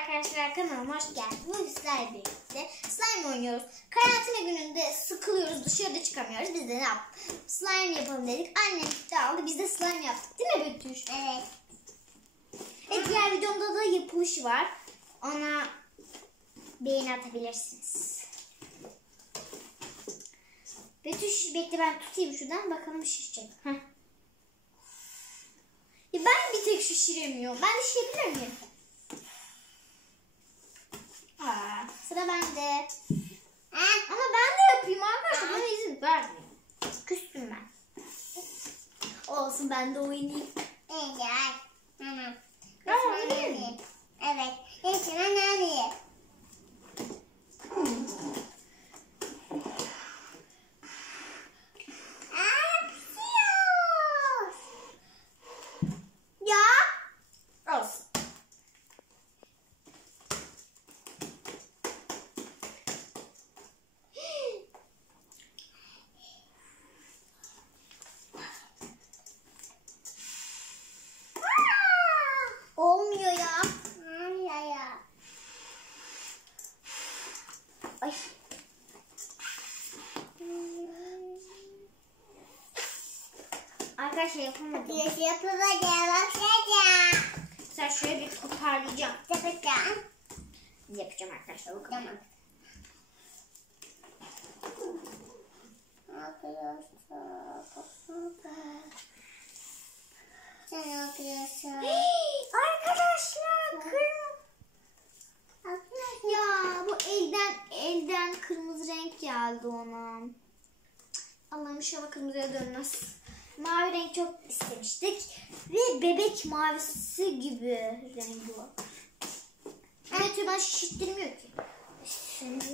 arkadaşlar, kanalıma hoş geldiniz. Bugün sizlerle birlikte slime oynuyoruz. Karantina gününde sıkılıyoruz, dışarıda çıkamıyoruz. Biz de ne yaptık? Slime yapalım dedik. Annem de aldı, biz de slime yaptık. Değil mi Betüş? Evet. Diğer videomda da yapılışı var. Ona beğeni atabilirsiniz. Betüş bekle, ben tutayım şuradan, bakalım şişecek. Heh. Ya ben bir tek şişiremiyorum. Ben de şişirebilir miyim? Sıra bende. Ama ben de yapayım arkadaşlar. Bana izin vermiyor. Küstüm ben. Olsun, ben de oynayayım. Evet. Tamam. Tamam, oynayayım. Evet. Neyse, ben oynayayım. Olsun. Olmuyor ya. Olmuyor ya. Ay. Arkadaşlar yapamadım. Sen şöyle bir toparlayacağım. Yapacağım arkadaşlar. Bakalım. Tamam. Sen ne yapıyorsun? Arkadaşlar ya bu elden kırmızı renk geldi ona. Allah'ım inşallah kırmızıya dönmez. Mavi renk çok istemiştik ve bebek mavisi gibi rengi var. Evet, ben şişirtmiyor ki. Şimdi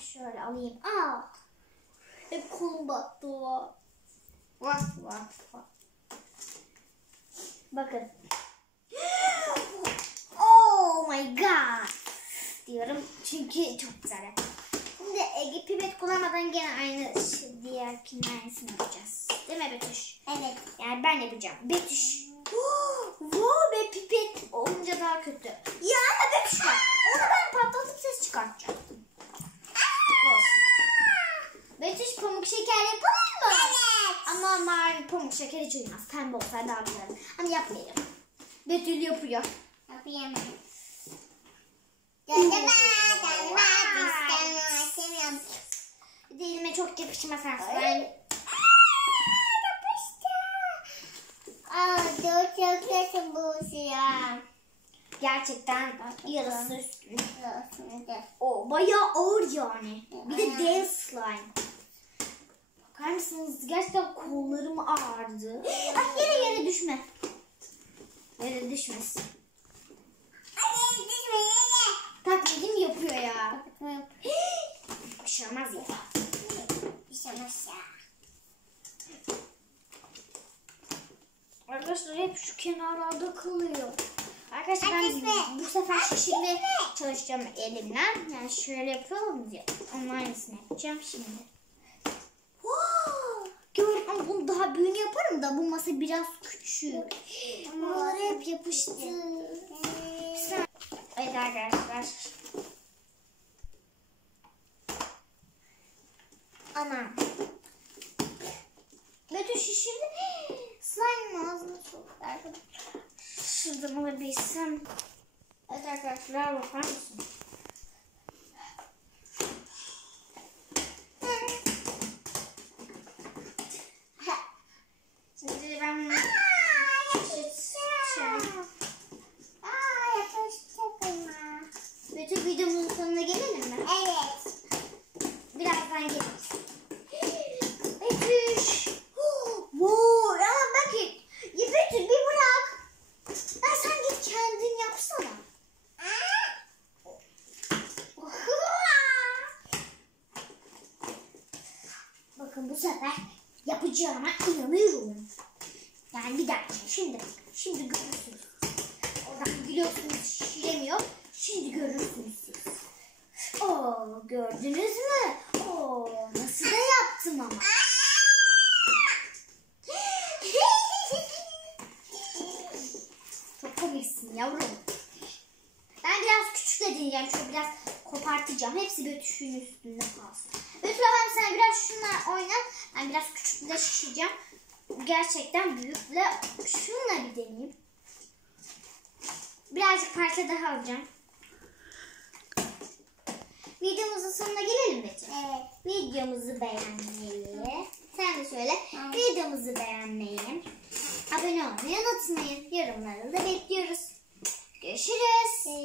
şöyle alayım. Hep kolum battı o. Vah. Bakın. Oh my god diyorum çünkü çok güzel. Şimdi pipet kullanmadan gene aynı diğerkinin aynısını yapacağız. Değil mi Betüş? Evet. Yani ben yapacağım. Betüş. Wow, be pipet olunca daha kötü. Ya Betüş var. Onu ben patlatıp ses çıkartacağım. Olsun. Betüş, pamuk şeker yapalım mı? Evet. Ama mavi pamuk şeker hiç uymaz. Pembe olsaydı daha güzel. Ama yapmayalım. Betül yapıyor. Yapayım. Bir de elime çok yakışmaz aslında. Çok kötü bu ya. Gerçekten yarısı üstü. O bayağı ağır yani. Bir de dev slime. Bakar mısınız? Gerçekten kollarım ağrıdı. Ay, yere düşme. Yere düşmesin. Taklidim yapıyor ya. Bir şey olmaz ya. Arkadaşlar hep şu kenarlarda kalıyor. Arkadaşlar ben bu sefer şişirmeye çalışacağım elimden. Yani şöyle yapalım diye. Onun aynısını yapacağım şimdi. Gördüm ama bunu daha büyüğünü yaparım da bu masa biraz küçük. Buralar hep yapıştı. Evet arkadaşlar. Anam. Betül şişirdi. Slime ağzına soktu arkadaşlar. Şuradan alabilsem. Evet arkadaşlar, bakar mısın? Şimdi ben Betül, videomuzun sonuna gelelim mi? Evet. Birazdan geliriz. Betüş. Wow, ya bakın. Ya Betül, bir bırak. Ya sen git kendin yapsana. Bakın bu sefer yapacağıma inanıyorum. Yani bir dakika, şimdi görürsünüz. Oradan gülüyorsunuz, şişiremiyor. Şimdi görürsünüz siz. Gördünüz mü? Nasıl da yaptım ama. Çok komiksin yavrum. Betüş'le deneyeceğim. Şöyle biraz kopartacağım. Hepsi Betüş'ün üstünde kalsın. Betüş ben sana biraz şunlar oyna. Ben biraz küçükle şişeceğim. Gerçekten büyükle. Şununla bir deneyeyim. Birazcık parça daha alacağım. Videomuzun sonuna gelelim Betüş. Evet. Videomuzu beğenmeyi. Sen de söyle. Videomuzu beğenmeyi. Abone olmayı unutmayın. Yorumları da bekliyoruz. Görüşürüz.